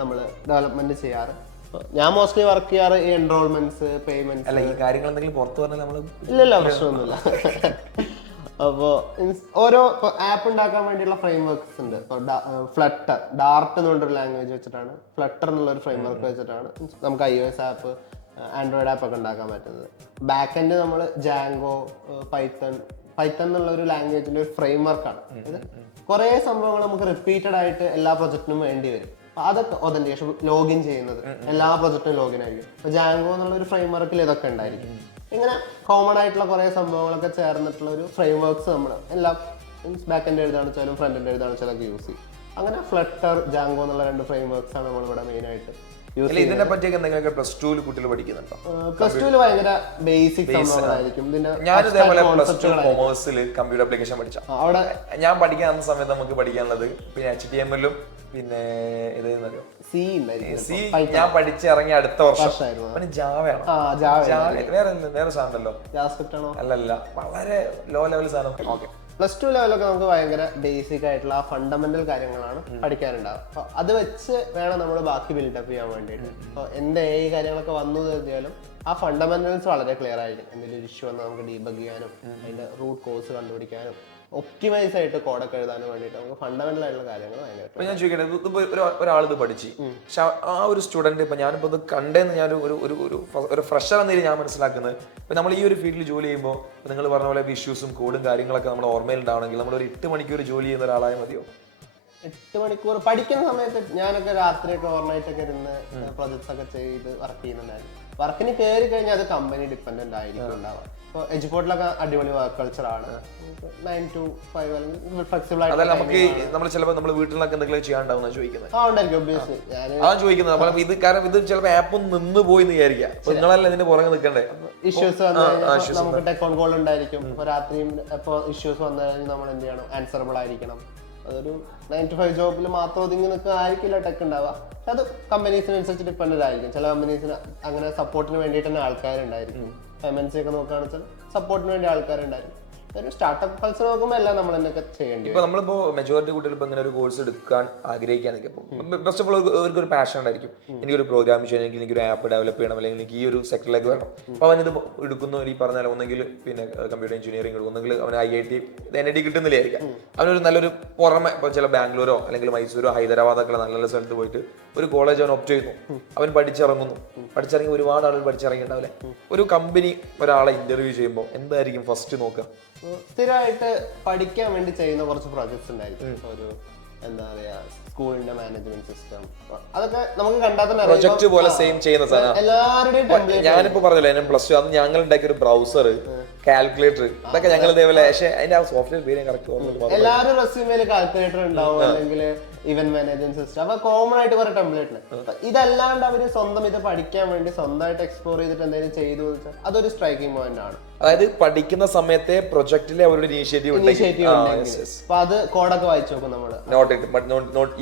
നമ്മൾ ഡെവലപ്മെന്റ് ചെയ്യാറ്. ഞാൻ മോസ്റ്റ്ലി വർക്ക് ചെയ്യാറ് ഈ എൻറോൾമെന്റ്സ്, പേയ്മെന്റ്. അല്ല, ഈ കാര്യങ്ങൾ എന്തെങ്കിലും പുറത്തു പറഞ്ഞാൽ നമ്മള് ഇല്ലല്ല, പ്രശ്നമൊന്നുമില്ല. അപ്പോൾ ഓരോ ആപ്പ് ഉണ്ടാക്കാൻ വേണ്ടിയുള്ള ഫ്രെയിം വർക്ക്സ് ഉണ്ട്. ഇപ്പോൾ ഫ്ലട്ടർ, ഡാർട്ട് എന്ന് പറഞ്ഞൊരു ലാംഗ്വേജ് വെച്ചിട്ടാണ്, ഫ്ലട്ടർ എന്നുള്ളൊരു ഫ്രെയിം വർക്ക് വെച്ചിട്ടാണ് നമുക്ക് iOS ആപ്പ്, ആൻഡ്രോയിഡ് ആപ്പ് ഒക്കെ ഉണ്ടാക്കാൻ പറ്റുന്നത്. ബാക്ക് എൻഡ് നമ്മൾ ജാങ്കോ, പൈത്തൺ എന്നുള്ള ഒരു ലാംഗ്വേജിന്റെ ഒരു ഫ്രെയിം വർക്കാണ് ഇത്. കുറേ സംഭവങ്ങൾ നമുക്ക് റിപ്പീറ്റഡ് ആയിട്ട് എല്ലാ പ്രൊജക്റ്റിനും വേണ്ടി വരും. അതൊക്കെ ഒതന്റിക്കേഷൻ, ലോഗിൻ ചെയ്യുന്നത് എല്ലാ പ്രൊജക്റ്റിനും ലോഗിൻ ആയിരിക്കും. ഇപ്പോൾ ജാങ്കോ എന്നുള്ള ഒരു ഫ്രെയിം വർക്കിൽ ഇതൊക്കെ ഉണ്ടായിരിക്കും. ഇങ്ങനെ കോമൺ ആയിട്ടുള്ള കുറേ സംഭവങ്ങളൊക്കെ ചേർന്നിട്ടുള്ള ഒരു ഫ്രെയിം വർക്ക്സ് നമ്മൾ എല്ലാം ബാക്ക് എൻഡ് എഴുതാണെന്ന് വെച്ചാലും ഫ്രണ്ട് എൻഡ് എഴുതാണെന്ന് വെച്ചാലൊക്കെ യൂസ് ചെയ്യും. അങ്ങനെ ഫ്ലട്ടർ, ജാങ്കോ എന്നുള്ള 2 ഫ്രെയിം വർക്ക്സ് ആണ് നമ്മളിവിടെ മെയിൻ ആയിട്ട് യൂസ് ചെയ്യുന്നത്. ഇതിനെ പറ്റിയൊക്കെ എന്തെങ്കിലും പ്ലസ് ടുവിൽ കുട്ടികൾ പഠിക്കുന്നുണ്ടോ? പ്ലസ് ടുവിൽ ഭയങ്കര ബേസിക് സംഭവങ്ങളായിരിക്കും. ഞാൻ ഇതേപോലെ പ്ലസ് ടു കൊമേഴ്സിൽ കമ്പ്യൂട്ടർ ആപ്ലിക്കേഷൻ പഠിച്ച അവിടെ ഞാൻ പഠിക്കാൻ സമയത്ത് നമുക്ക് പഠിക്കാനുള്ളത് പിന്നെ HTML-ഉം പിന്നെ ഇതെന്നറിയോ സി ഞാൻ പഠിച്ചിറങ്ങിയ അടുത്ത വർഷം ജാവയാണ്. വേറെ സാധനമല്ലോ, അല്ലല്ല, വളരെ ലോ ലെവൽ സാധനം. ഓക്കെ, പ്ലസ് 2 ലെവലൊക്കെ നമുക്ക് ഭയങ്കര ബേസിക് ആയിട്ടുള്ള ആ ഫണ്ടമെന്റൽ കാര്യങ്ങളാണ് പഠിക്കാനുണ്ടാവും. അപ്പൊ അത് വെച്ച് വേണം നമ്മൾ ബാക്കി ബിൽഡപ്പ് ചെയ്യാൻ വേണ്ടിയിട്ട്. അപ്പോൾ എന്റെ ഈ കാര്യങ്ങളൊക്കെ വന്നു കഴിഞ്ഞാലും ആ ഫണ്ടമെന്റൽസ് വളരെ ക്ലിയർ ആയിരിക്കും. എന്തെങ്കിലും ഒരു ഇഷ്യൂ വന്നാൽ നമുക്ക് ഡീബഗ് ചെയ്യാനും അതിന്റെ റൂട്ട് കോസ് കണ്ടുപിടിക്കാനും ഒപ്റ്റിമൈസ് ആയിട്ട് കോഡൊക്കെ എഴുതാനും വേണ്ടിയിട്ട് നമുക്ക് ഫണ്ടമെന്റൽ ആയിട്ടുള്ള കാര്യങ്ങൾ ഭയങ്കര. ഞാൻ ചോദിക്കട്ടെ, ഒരാളിത് പഠിച്ച് പക്ഷെ ആ ഒരു സ്റ്റുഡന്റ് ഇപ്പൊ ഞാനിപ്പോ ഇത് കണ്ടെന്ന് ഞാൻ ഒരു ഫ്രഷർ എന്ന ഞാൻ മനസ്സിലാക്കുന്നത്, ഇപ്പൊ നമ്മൾ ഈ ഒരു ഫീൽഡിൽ ജോലി ചെയ്യുമ്പോൾ നിങ്ങൾ പറഞ്ഞ പോലെ ഇഷ്യൂസും കോഡും കാര്യങ്ങളൊക്കെ നമ്മുടെ ഓർമ്മയിൽ ഉണ്ടാവണമെങ്കിൽ നമ്മൾ ഒരു 8 മണിക്കൂർ ജോലി ചെയ്യുന്ന ഒരാളായ മതിയോ? 8 മണിക്കൂർ പഠിക്കുന്ന സമയത്ത് ഞാനൊക്കെ രാത്രിയൊക്കെ ഓവർനൈറ്റ് ഒക്കെ ഇരുന്ന് പ്രൊജക്ട്സ് ഒക്കെ ചെയ്ത് വർക്ക് ചെയ്യുന്നുണ്ടായിരുന്നു. വർക്കിന് കയറി കഴിഞ്ഞാൽ അത് കമ്പനി ഡിപ്പെൻഡന്റ് ആയിരിക്കും ഉണ്ടാവുക. ഇപ്പോൾ എജുപോർട്ടിലൊക്കെ അടിപൊളി വർക്ക് കൾച്ചറാണ്. 9 to 5 അല്ലെങ്കിൽ ഫ്ലെക്സിബിൾ ആയിട്ട് നമുക്ക് നമ്മൾ ചിലപ്പോൾ നമ്മൾ വീട്ടിലൊക്കെ എന്തെങ്കിലും ചെയ്യാണ്ടാവുന്ന ചോദിക്കുന്നത്. ഉണ്ടായിരിക്കും ഒബ്വിയസ്ലി. അതാണ് ചോദിക്കുന്നത്. അപ്പോൾ ഇത് കാരണം ഇത് ചിലപ്പോൾ ആപ്പ് നിന്ന് പോയി എന്ന് വിചാരിക്കാം, നിങ്ങളല്ല ഇതിന് പുറകെ നിൽക്കണ്ടേ. ഇഷ്യൂസ് വന്നു നമുക്ക് ടെക് ഓൺ കോൾ ഉണ്ടായിരിക്കും. ഇപ്പോൾ രാത്രിയും ഇപ്പോൾ ഇഷ്യൂസ് വന്നു കഴിഞ്ഞാൽ നമ്മൾ എന്ത് ചെയ്യണം? ആൻസറബിൾ ആയിരിക്കണം. അതൊരു 9 to 5 ജോബിൽ മാത്രം ഒതുങ്ങി നിൽക്കുക ആയിരിക്കില്ല ടെക് ഉണ്ടാവുക. പക്ഷെ അത് കമ്പനീസിനനുസരിച്ച് ഡിപ്പെൻഡന്റ് ആയിരിക്കും. ചില കമ്പനീസിന് അങ്ങനെ സപ്പോർട്ടിന് വേണ്ടിയിട്ട് തന്നെ ആൾക്കാരുണ്ടായിരിക്കും. MNC ഒക്കെ നോക്കുകയാണെന്ന് വെച്ചാൽ സപ്പോർട്ടിന് വേണ്ടി ആൾക്കാരുണ്ടായിരിക്കും. ഒരു സ്റ്റാർട്ടപ്പ് കൾച്ചർ നോക്കുമ്പോൾ എല്ലാം നമ്മൾ എന്നൊക്കെ ചെയ്യേണ്ടി വരും. ഇപ്പോൾ നമ്മളിപ്പോ മെജോറിറ്റി കുട്ടികൾ ഇപ്പോൾ ഇങ്ങനെ ഒരു കോഴ്സ് എടുക്കാൻ ആഗ്രഹിക്കുകയാണെങ്കിൽ ഫസ്റ്റ് ഓഫ് ഓൾ അവർക്ക് ഒരു പാഷൻ ഉണ്ടായിരിക്കും. എനിക്കൊരു പ്രോഗ്രാം ചെയ്യണമെങ്കിൽ, എനിക്കൊരു ആപ്പ് ഡെവലപ്പ് ചെയ്യണം, അല്ലെങ്കിൽ എനിക്ക് ഈ ഒരു സെക്ടറിലേക്ക് വരണം. അപ്പോൾ അവനിത് എടുക്കുന്ന ഈ പറഞ്ഞാൽ ഒന്നെങ്കിൽ പിന്നെ കമ്പ്യൂട്ടർ എഞ്ചിനീയറിംഗ് എടുക്കും, ഒന്നെങ്കിൽ അവന് IIT NIT കിട്ടുന്നില്ലായിരിക്കാം. അവനൊരു നല്ലൊരു പുറമെ ഇപ്പോൾ ചില ബാംഗ്ലൂരോ അല്ലെങ്കിൽ മൈസൂരോ ഹൈദരാബാദൊക്കെ നല്ല നല്ല സ്ഥലത്ത് പോയിട്ട് ഒരു കോളേജ് അവൻ ഒപ്റ്റ് ചെയ്യുന്നു, അവൻ പഠിച്ചിറങ്ങി ഒരുപാട് ആളുകൾ പഠിച്ചിറങ്ങിയിട്ടുണ്ടാവില്ലേ. ഒരു കമ്പനി ഒരാളെ ഇന്റർവ്യൂ ചെയ്യുമ്പോൾ എന്തായിരിക്കും ഫസ്റ്റ് നോക്കുക? സ്ഥിരമായിട്ട് പഠിക്കാൻ വേണ്ടി ചെയ്യുന്ന കുറച്ച് പ്രോജക്ട്സ് ഉണ്ടായിരിക്കും. ഒരു എന്താ പറയാ, സ്കൂളിന്റെ മാനേജ്മെന്റ് സിസ്റ്റം, അതൊക്കെ നമുക്ക് കണ്ടാൽ തന്നെ പ്രൊജക്ട് പോലെ സെയിം ചെയ്യുന്ന സാധനം എല്ലാവരുടെയും. ഞാനിപ്പോ പറഞ്ഞില്ല, എന്നെ പ്ലസ് 2 അന്ന് ഞങ്ങൾ ഉണ്ടാക്കിയ ഒരു ബ്രൗസർ, കാൽക്കുലേറ്റർ, ഇതൊക്കെ ഞങ്ങൾ ഇതേപോലെ. പക്ഷേ അതിന്റെ ആ സോഫ്റ്റ്വെയർ പേര് കറക്റ്റ് എല്ലാവരും റെസ്യൂമേല് കാൽക്കുലേറ്റർ ഉണ്ടാവും, അല്ലെങ്കിൽ ഇവന്റ് മാനേജ്മെന്റ് സിസ്റ്റം. അപ്പൊ കോമൺ ആയിട്ട് കുറെ ടെംപ്ലേറ്റ്. ഇതല്ലാണ്ട് അവര് സ്വന്തം ഇത് പഠിക്കാൻ വേണ്ടി സ്വന്തമായിട്ട് എക്സ്പ്ലോർ ചെയ്തിട്ട് എന്തെങ്കിലും ചെയ്തു വെച്ചാൽ അതൊരു സ്ട്രൈക്കിംഗ് പോയിന്റ് ആണ്. അതായത് പഠിക്കുന്ന സമയത്തെ പ്രൊജക്റ്റിലെ അവരുടെ ഇനീഷ്യേറ്റീവ് അപ്പൊ അത് കോഡൊക്കെ വായിച്ചു നോക്കും നമ്മള്.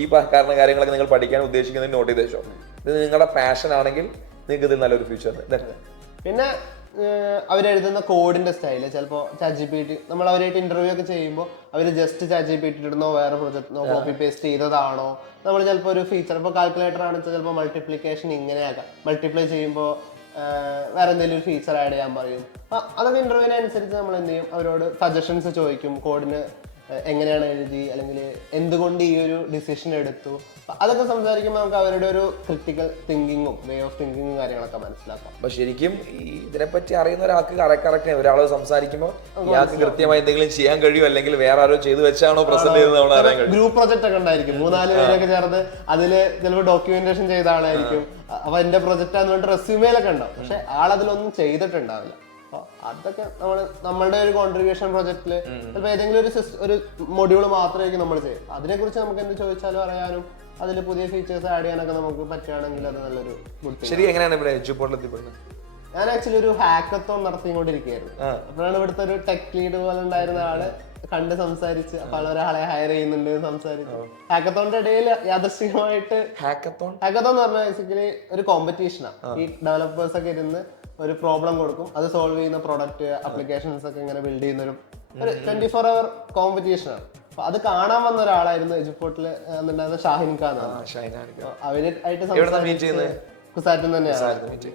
ഈ കാരണം കാര്യങ്ങളൊക്കെ നിങ്ങൾ പഠിക്കാൻ ഉദ്ദേശിക്കുന്നത് നോട്ട് ചെയ്ത് വെച്ചോ. ഇത് നിങ്ങളുടെ പാഷൻ ആണെങ്കിൽ നിങ്ങൾക്ക് ഇത് നല്ലൊരു ഫ്യൂച്ചർ. പിന്നെ അവരെഴുതുന്ന കോഡിന്റെ സ്റ്റൈല് ചിലപ്പോൾ ChatGPT, നമ്മൾ അവരായിട്ട് ഇന്റർവ്യൂ ഒക്കെ ചെയ്യുമ്പോൾ അവർ ജസ്റ്റ് ChatGPT ഇടുന്നോ വേറെ പ്രൊജക്ടിനോ കോപ്പി പേസ്റ്റ് ചെയ്തതാണോ, നമ്മൾ ചിലപ്പോൾ ഒരു ഫീച്ചർ, ഇപ്പോൾ കാൽക്കുലേറ്റർ ആണെന്ന് വെച്ചാൽ ചിലപ്പോൾ മൾട്ടിപ്ലിക്കേഷൻ ഇങ്ങനെയാക്കാം, മൾട്ടിപ്ലൈ ചെയ്യുമ്പോൾ വേറെ എന്തെങ്കിലും ഒരു ഫീച്ചർ ആഡ് ചെയ്യാൻ പറയും. അപ്പം അതൊക്കെ ഇന്റർവ്യൂവിനനുസരിച്ച് നമ്മൾ എന്ത് ചെയ്യും, അവരോട് സജഷൻസ് ചോദിക്കും. കോഡിന് എങ്ങനെയാണ് എഴുതി, അല്ലെങ്കിൽ എന്തുകൊണ്ട് ഈ ഒരു ഡിസിഷൻ എടുത്തു, അതൊക്കെ സംസാരിക്കുമ്പോൾ നമുക്ക് അവരുടെ ഒരു ക്രിട്ടിക്കൽ തിങ്കിങ്ങും വേ ഓഫ് തിങ്കിങ്ങും കാര്യങ്ങളൊക്കെ മനസ്സിലാക്കാം. അപ്പൊ ശരിക്കും ഈ ഇതിനെപ്പറ്റി അറിയുന്ന ഒരാൾക്ക് കറക്റ്റ് ഒരാൾ സംസാരിക്കുമ്പോൾ ഇയാൾക്ക് കൃത്യമായി എന്തെങ്കിലും ചെയ്യാൻ കഴിയും, അല്ലെങ്കിൽ വേറെ ആരോ ചെയ്തു വെച്ചാണോ പ്രസന്റ് ചെയ്തത് നമ്മൾ അറിയാൻ കഴിയും. ഗ്രൂപ്പ് പ്രൊജക്ട് ഒക്കെ ഉണ്ടായിരിക്കും, 3-4 പേരൊക്കെ ചേർന്ന് അതില് ചിലപ്പോൾ ഡോക്യുമെന്റേഷൻ ചെയ്ത ആളായിരിക്കും. അപ്പൊ എന്റെ പ്രൊജക്റ്റ് ആണെന്ന് പറഞ്ഞിട്ട് റെസ്യൂമേലൊക്കെ ഉണ്ടാവും, പക്ഷെ ആളതിലൊന്നും ചെയ്തിട്ടുണ്ടാവില്ല. അതൊക്കെ നമ്മളുടെ ഒരു കോൺട്രിബ്യൂഷൻ പ്രൊജക്റ്റില് ചിലപ്പോൾ ഏതെങ്കിലും ഒരു മൊഡ്യൂൾ മാത്രമായിരിക്കും നമ്മൾ ചെയ്യും. അതിനെക്കുറിച്ച് നമുക്ക് എന്ത് ചോദിച്ചാലും അറിയാനും അതിൽ പുതിയ ഫീച്ചേഴ്സ് ആഡ് ചെയ്യാനൊക്കെ നമുക്ക് പറ്റുകയാണെങ്കിൽ അത് നല്ലൊരു ഗുഡ്. ശരി, എങ്ങനെയാണ് ഇവിടെ എഡ്യൂപോർട്ടിൽ എത്തിപ്പെടുന്നത്? ഞാൻ ആക്ച്വലി ഒരു ഹാക്കത്തോൺ നടത്തിക്കൊണ്ടിരിക്കുകയായിരുന്നു. അപ്പോഴാണ് ഇവിടുത്തെ ഒരു ടെക് ലീഡ് പോലെ ഉണ്ടായിരുന്ന ആള് കണ്ട് സംസാരിച്ച് പലൊരാളെ ഹയർ ചെയ്യുന്നുണ്ട് സംസാരിച്ചു. ഹാക്കത്തോണിന്റെ ഇടയിൽ യാദൃശ്ചികമായിട്ട് ഹാക്കത്തോൺ എന്ന് പറഞ്ഞാൽ ബേസിക്കലി ഒരു കോമ്പറ്റീഷനാണ്. ഈ ഡെവലപ്പേഴ്സ് ഒക്കെ ഇരുന്ന് ഒരു പ്രോബ്ലം കൊടുക്കും, അത് സോൾവ് ചെയ്യുന്ന പ്രൊഡക്റ്റ് ആപ്ലിക്കേഷൻസ് ഒക്കെ ഇങ്ങനെ ബിൽഡ് ചെയ്യുന്ന ഒരു 24 hour കോമ്പറ്റീഷനാണ്. അപ്പൊ അത് കാണാൻ വന്ന ഒരാളായിരുന്നു എജുപോർട്ടിൽ ഉണ്ടായിരുന്ന ഷാഹിൻ ഖാൻ. അവരായിട്ട് കുസാറ്റിൽ തന്നെയാണ്.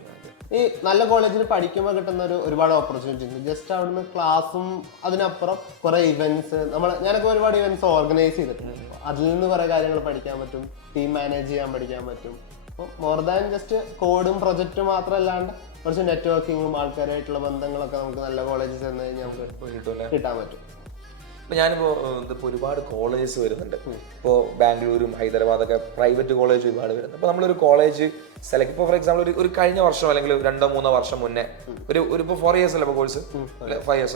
ഈ നല്ല കോളേജിൽ പഠിക്കുമ്പോൾ കിട്ടുന്ന ഒരുപാട് ഓപ്പർച്യൂണിറ്റി ഉണ്ട്. ജസ്റ്റ് അവിടുന്ന് ക്ലാസ്സും അതിനപ്പുറം കുറെ ഇവന്റ്സ് ഞാനൊക്കെ ഒരുപാട് ഇവന്റ്സ് ഓർഗനൈസ് ചെയ്തിട്ടുണ്ട്. അതിൽ നിന്ന് കുറെ കാര്യങ്ങൾ പഠിക്കാൻ പറ്റും, ടീം മാനേജ് ചെയ്യാൻ പഠിക്കാൻ പറ്റും. അപ്പോൾ മോർ ദാൻ ജസ്റ്റ് കോഡും പ്രൊജക്റ്റും മാത്രമല്ലാണ്ട് കുറച്ച് നെറ്റ്വർക്കിങ്ങും ആൾക്കാരായിട്ടുള്ള ബന്ധങ്ങളൊക്കെ നമുക്ക് നല്ല കോളേജിൽ ചെന്ന് കഴിഞ്ഞാൽ നമുക്ക് കിട്ടാൻ പറ്റും. ഇപ്പൊ ഞാനിപ്പോ ഒരുപാട് കോളേജ് വരുന്നുണ്ട്. ഇപ്പോൾ ബാംഗ്ലൂരും ഹൈദരാബാദൊക്കെ പ്രൈവറ്റ് കോളേജ് ഒരുപാട് വരുന്നത്. അപ്പൊ നമ്മളൊരു കോളേജ് സെലക്ട്, ഇപ്പോൾ ഫോർ എക്സാമ്പിൾ ഒരു കഴിഞ്ഞ വർഷം അല്ലെങ്കിൽ 2-3 വർഷം മുന്നേ ഒരു 4 years അല്ല കോഴ്സ്, 5 years,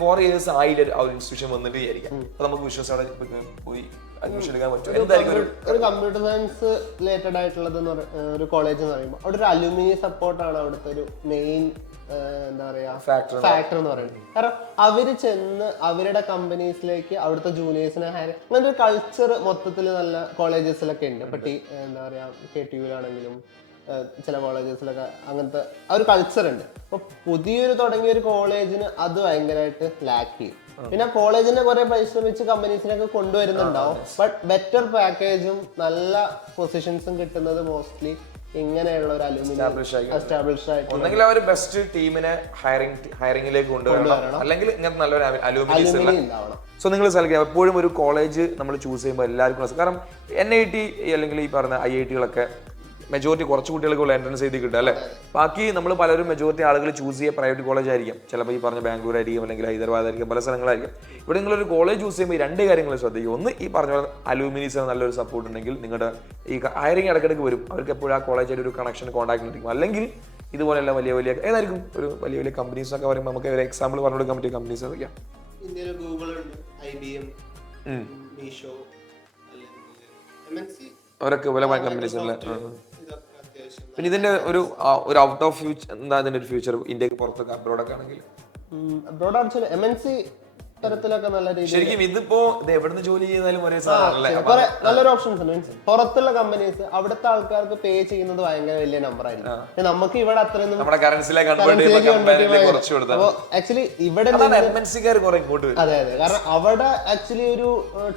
4 years ആയിട്ട് ആ ഒരു ഇൻസ്റ്റിറ്റ്യൂഷൻ വന്നിട്ട് വിചാരിക്കാം. അപ്പൊ നമുക്ക് വിശ്വസിച്ച് അവിടെ പോയി അഡ്മിഷൻ എടുക്കാൻ പറ്റും. എന്തായിരിക്കും ഒരു കമ്പ്യൂട്ടർ സയൻസ് റിലേറ്റഡ് ആയിട്ടുള്ളത് ഒരു കോളേജ് എന്ന് പറയുമ്പോൾ അവിടെ ഒരു അലുമിനി സപ്പോർട്ടാണ് അവിടുത്തെ ഒരു മെയിൻ എന്താ പറയാ ഫാക്ടർ എന്ന് പറയുന്നത്. കാരണം അവര് ചെന്ന് അവരുടെ കമ്പനീസിലേക്ക് അവിടുത്തെ ജൂനിയേഴ്സിനെ ഹയർ, അങ്ങനത്തെ ഒരു കൾച്ചർ മൊത്തത്തിൽ നല്ല കോളേജസിലൊക്കെ ഉണ്ട്. ഇപ്പൊ എന്താ പറയാ KTUവിലാണെങ്കിലും ചില കോളേജസിലൊക്കെ അങ്ങനത്തെ ആ ഒരു കൾച്ചർ ഉണ്ട്. അപ്പൊ പുതിയൊരു തുടങ്ങിയ ഒരു കോളേജിന് അത് ഭയങ്കരമായിട്ട് ലാക്ക് ചെയ്യും. പിന്നെ കോളേജിനെ കുറെ പരിശ്രമിച്ച് കമ്പനീസിനൊക്കെ കൊണ്ടുവരുന്നുണ്ടാവും, ബട്ട് ബെറ്റർ പാക്കേജും നല്ല പൊസിഷൻസും കിട്ടുന്നത് മോസ്റ്റ്ലി ഇങ്ങനെയുള്ള ഒരു എസ്റ്റാബ്ലിഷ്ഡ് ആയിട്ട് ഒന്നെങ്കിൽ അവർ ബെസ്റ്റ് ടീമിനെ ഹയറിംഗിലേക്ക് കൊണ്ടുവരണം, അല്ലെങ്കിൽ ഇങ്ങനത്തെ നല്ലൊരു അലൂമിനി ഉണ്ടാവണം. സോ നിങ്ങൾ സെലക്ട് എപ്പോഴും ഒരു കോളേജ് നമ്മൾ ചൂസ് ചെയ്യുമ്പോൾ എല്ലാവർക്കും, കാരണം NIT അല്ലെങ്കിൽ ഈ പറഞ്ഞ IIT മെജോറിറ്റി കുറച്ച് കുട്ടികൾക്ക് എൻട്രൻസ് എഴുതി കിട്ടുക അല്ലേ. ബാക്കി നമ്മൾ പലരും മെജോറിറ്റി ആളുകൾ ചൂസ് ചെയ്യുക പ്രൈവറ്റ് കോളേജ് ആയിരിക്കും. ചിലപ്പോൾ ഈ പറഞ്ഞ ബാംഗ്ലൂർ ആയിരിക്കും, അല്ലെങ്കിൽ ഹൈദരാബാദ് ആയിരിക്കും, പല സ്ഥലങ്ങളായിരിക്കും. ഇവിടെ നിങ്ങളൊരു കോളേജ് ചൂസ് ചെയ്യുമ്പോൾ ഈ 2 കാര്യങ്ങൾ ശ്രദ്ധിക്കും. ഒന്ന്, ഈ പറഞ്ഞ പോലെ അലൂമിനീസിന് നല്ലൊരു സപ്പോർട്ട് ഉണ്ടെങ്കിൽ നിങ്ങളുടെ ഈ ഹയറിംഗ് ഇടയ്ക്കിടയ്ക്ക് വരും, അവർക്ക് എപ്പോഴും ആ കോളേജായിട്ട് ഒരു കണക്ഷൻ കോൺടാക്ട് ഉണ്ടായിരിക്കും. അല്ലെങ്കിൽ ഇതുപോലെയുള്ള വലിയ ഏതായിരിക്കും ഒരു വലിയ കമ്പനീസ് ഒക്കെ പറയുമ്പോൾ നമുക്ക് ഒരു എക്സാമ്പിൾ പറഞ്ഞു കൊടുക്കാൻ പറ്റിയ കമ്പനീസ് ഏതൊക്കെയാണ്? ഇന്ത്യയിൽ ഗൂഗിൾ ഉണ്ട്, IBM, മീഷോ, അവരൊക്കെ പല കമ്പനീസ് അല്ലേ. പിന്നെ ഇതിന്റെ ഒരു ഔട്ട് ഓഫ് ഫ്യൂച്ചർ എന്താ, ഇതിന്റെ ഒരു ഫ്യൂച്ചർ ഇന്ത്യക്ക് പുറത്തൊക്കെ അബ്രോഡൊക്കെ ആണെങ്കിൽ? അബ്രോഡ് MNC തരത്തിലൊക്കെ നല്ല രീതിയിൽ. ശരിക്കും ഇതിപ്പോ എവിടുന്ന് ജോലി ചെയ്താലും ഒരേ സാധനമല്ലേ, നല്ലൊരു ഓപ്ഷൻസ് ഉണ്ട്. പുറത്തുള്ള കമ്പനീസ് അവിടുത്തെ ആൾക്കാർക്ക് പേ ചെയ്യുന്നത് ഭയങ്കര വലിയ നമ്പർ ആയിരിക്കും. നമുക്ക് ഇവിടെ അത്രയൊന്നും ആക്ച്വലി ഇവിടെ അതെ കാരണം അവിടെ ആക്ച്വലി ഒരു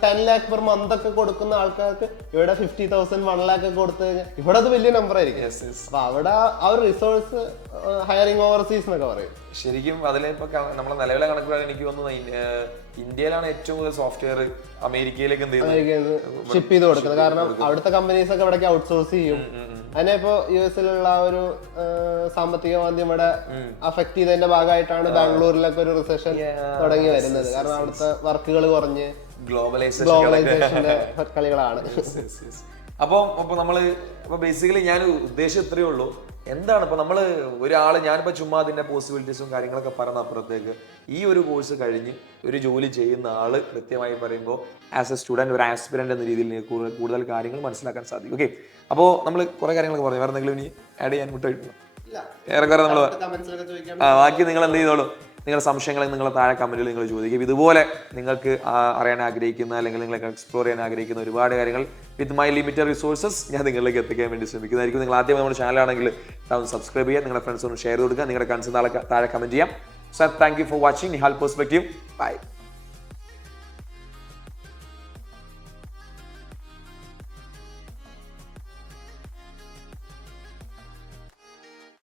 10 lakh per month ഒക്കെ കൊടുക്കുന്ന ആൾക്കാർക്ക് ഇവിടെ 50,000 1 lakh ഒക്കെ കൊടുത്തു കഴിഞ്ഞാൽ ഇവിടെ അത് വലിയ നമ്പർ ആയിരിക്കും. അപ്പൊ അവിടെ ആ ഒരു റിസോഴ്സ് ഹയറിംഗ് ഓവർസീസ് എന്നൊക്കെ പറയും. ശരിക്കും അതിലിപ്പോ നമ്മളെ നിലവിലെ കണക്കുകളാണ് എനിക്ക് തോന്നുന്നത് ഇന്ത്യയിലാണ് ഏറ്റവും കൂടുതൽ സോഫ്റ്റ്വെയർ അമേരിക്കയിലേക്ക് ഷിപ്പ് ചെയ്ത് കൊടുക്കുന്നത്. കാരണം അവിടുത്തെ കമ്പനീസ് ഒക്കെ ഇവിടേക്ക് ഔട്ട്സോഴ്സ് ചെയ്യും. അതിനെ ഇപ്പോ US-ലുള്ള ഒരു സാമ്പത്തിക മാന്ദ്യം ഇവിടെ അഫക്ട് ചെയ്തതിന്റെ ഭാഗമായിട്ടാണ് ബാംഗ്ലൂരിലൊക്കെ ഒരു റിസഷൻ തുടങ്ങി വരുന്നത്. കാരണം അവിടുത്തെ വർക്കുകൾ കുറഞ്ഞ് ഗ്ലോബലൈസേഷന്റെ കളികളാണ്. അപ്പോൾ നമ്മള് ബേസിക്കലി ഞാൻ ഉദ്ദേശം ഇത്രയേ ഉള്ളൂ. എന്താണ് ഇപ്പൊ നമ്മള് ഒരാള്, ഞാനിപ്പോ ചുമ്മാ അതിന്റെ പോസിബിലിറ്റീസും കാര്യങ്ങളൊക്കെ പറഞ്ഞ അപ്പുറത്തേക്ക് ഈ ഒരു കോഴ്സ് കഴിഞ്ഞ് ഒരു ജോലി ചെയ്യുന്ന ആള് കൃത്യമായി പറയുമ്പോൾ ആസ് എ സ്റ്റുഡന്റ് ഒരു ആസ്പിരന്റ് എന്ന രീതിയിൽ കൂടുതൽ കാര്യങ്ങൾ മനസ്സിലാക്കാൻ സാധിക്കും. ഓക്കെ, അപ്പോൾ നമ്മൾ കുറെ കാര്യങ്ങളൊക്കെ പറഞ്ഞു. വേറെ എന്തെങ്കിലും ഇനി ആഡ് ചെയ്യാൻ വിട്ടായിട്ടുണ്ടോ? ഏറെക്കുറെ നമ്മൾ ബാക്കി നിങ്ങൾ എന്ത് ചെയ്തോളൂ, നിങ്ങളുടെ സംശയങ്ങൾ നിങ്ങളെ താഴെ കമന്റിൽ നിങ്ങൾ ചോദിക്കും. ഇതുപോലെ നിങ്ങൾക്ക് അറിയാൻ ആഗ്രഹിക്കുന്ന അല്ലെങ്കിൽ നിങ്ങൾക്ക് എക്സ്പ്ലോർ ചെയ്യാൻ ആഗ്രഹിക്കുന്ന ഒരുപാട് കാര്യങ്ങൾ വിത്ത് മൈ ലിമിറ്റഡ് റിസോഴ്സസ് ഞാൻ നിങ്ങളിലേക്ക് എത്തിക്കാൻ വേണ്ടി ശ്രമിക്കുന്നതായിരിക്കും. നിങ്ങൾ ആദ്യം നമ്മുടെ ചാനലാണെങ്കിൽ സബ്സ്ക്രൈബ് ചെയ്യുക, നിങ്ങളുടെ ഫ്രണ്ട്സ് ഒന്ന് ഷെയർ കൊടുക്കുക, നിങ്ങളുടെ കൺസേൺ താഴെ കമന്റ് ചെയ്യാം. So thank you for watching Nihal perspective. By.